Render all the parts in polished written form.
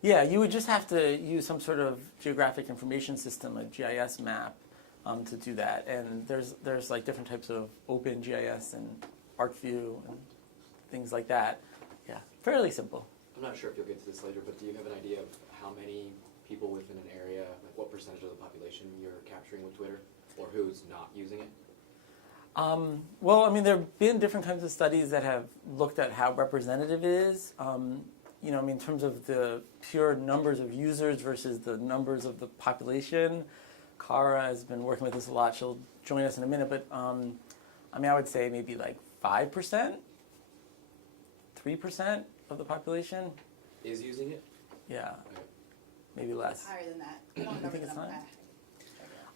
Yeah, you would just have to use some sort of geographic information system, a GIS map, to do that. And there's like different types of open GIS and ArcView and things like that. Yeah, fairly simple. I'm not sure if you'll get to this later, but do you have an idea of how many people within an area, like what percentage of the population you're capturing with Twitter, or who's not using it? Well, I mean, there have been different kinds of studies that have looked at how representative it is. You know, I mean, in terms of the pure numbers of users versus the numbers of the population. Cara has been working with this a lot. She'll join us in a minute, but I mean, I would say maybe like 5%, 3% of the population Is using it? Yeah, Okay. maybe less. Higher than that. You think it's high?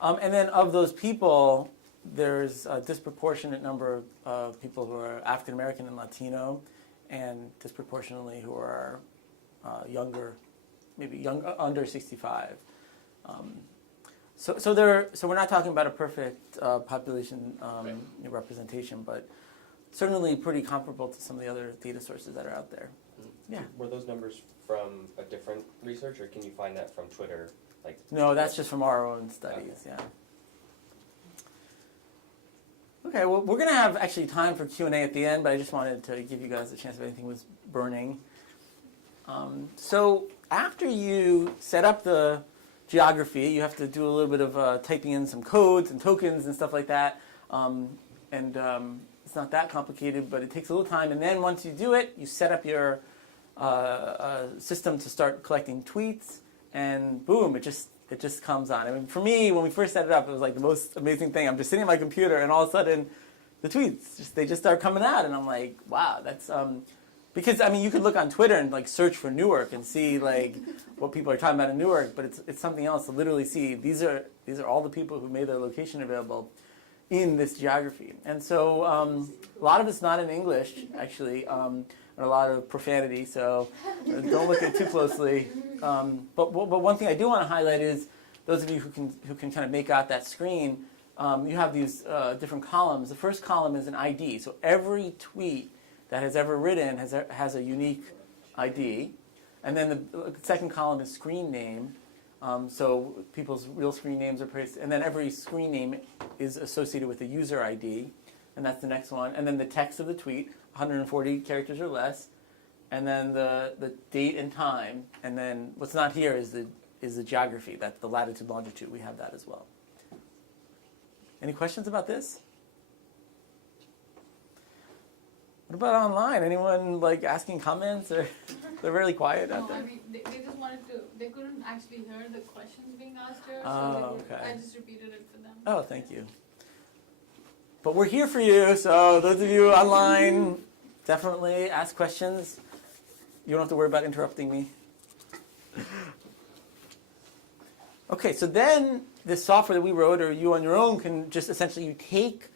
And then of those people, there's a disproportionate number of people who are African American and Latino, and disproportionately who are younger, maybe under 65. So we're not talking about a perfect population Right. representation, but certainly pretty comparable to some of the other data sources that are out there. Yeah. Were those numbers from a different research, or can you find that from Twitter? Like, No, that's just from our own studies. Yeah. Okay, well, we're going to have actually time for Q&A at the end, but I just wanted to give you guys a chance if anything was burning. So after you set up the geography, you have to do a little bit of typing in some codes and tokens and stuff like that. It's not that complicated, but it takes a little time. And then once you do it, you set up your system to start collecting tweets, and boom, it just comes on. I mean, for me, when we first set it up, it was like the most amazing thing. I'm just sitting at my computer, and all of a sudden, the tweets they just start coming out, and I'm like, wow, that's because I mean, you could look on Twitter and like search for Newark and see like what people are talking about in Newark, but it's something else to literally see these are all the people who made their location available in this geography. And so a lot of it's not in English, actually, and a lot of profanity, so don't look at it too closely. But one thing I do want to highlight is those of you who can kind of make out that screen, you have these different columns. The first column is an ID, so every tweet that has ever written has a unique ID. And then the second column is screen name. So people's real screen names are placed, and then every screen name is associated with a user ID, and that's the next one. And then the text of the tweet, 140 characters or less, and then the date and time, and then what's not here is the geography, that's the latitude, longitude. We have that as well. Any questions about this? What about online? Anyone like asking comments, or they're really quiet out there? No, I mean, they just wanted to, they couldn't actually hear the questions being asked here, Oh, so okay. I just repeated it for them. Oh, thank you. But we're here for you, so those of you online, definitely ask questions. You don't have to worry about interrupting me. Okay, so then this software that we wrote, or you on your own, can just essentially you take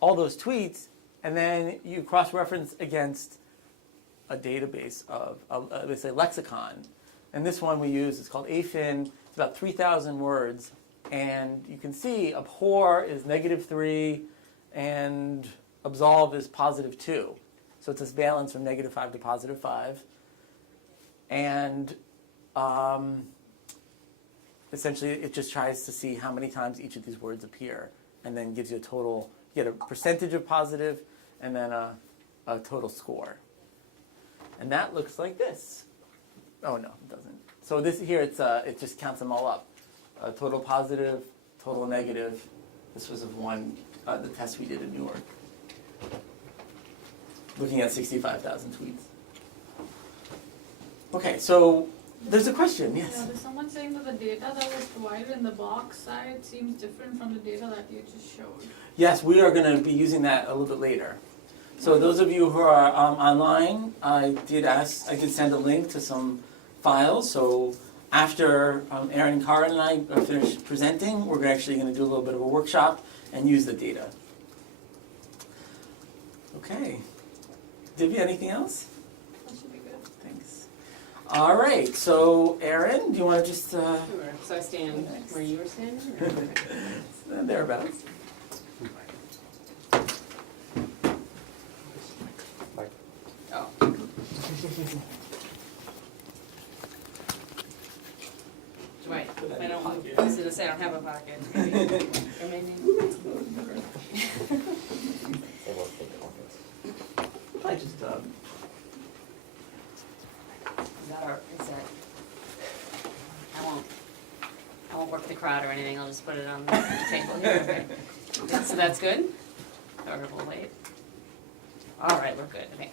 all those tweets and then you cross-reference against a database of, let's say, lexicon. And this one we use is called AFIN. It's about 3,000 words. And you can see abhor is -3 and absolve is +2. So it's this balance from -5 to +5. And essentially it just tries to see how many times each of these words appear, and then gives you a total, you get a percentage of positive, and then a total score. And that looks like this. Oh no, it doesn't. So this here, it just counts them all up. Total positive, total negative. This was of one, the test we did in Newark. Looking at 65,000 tweets. Okay, so there's a question, yes? Yeah, there's someone saying that the data that was provided in the box side seems different from the data that you just showed. Yes, we are going to be using that a little bit later. So those of you who are online, I did send a link to some files. So after Aaron, Cara, and I finish presenting, we're actually going to do a little bit of a workshop and use the data. Okay. Divya, anything else? That should be good. Thanks. All right. So Aaron, do you want to just... Sure. So I stand where you were standing? Or? Thereabouts. Oh. If I don't, I was gonna say I don't have a pocket. Or maybe. They won't take pockets. I just, Is that, I won't work the crowd or anything, I'll just put it on the table here, okay. So that's good? Or we'll wait? All right, we're good, okay.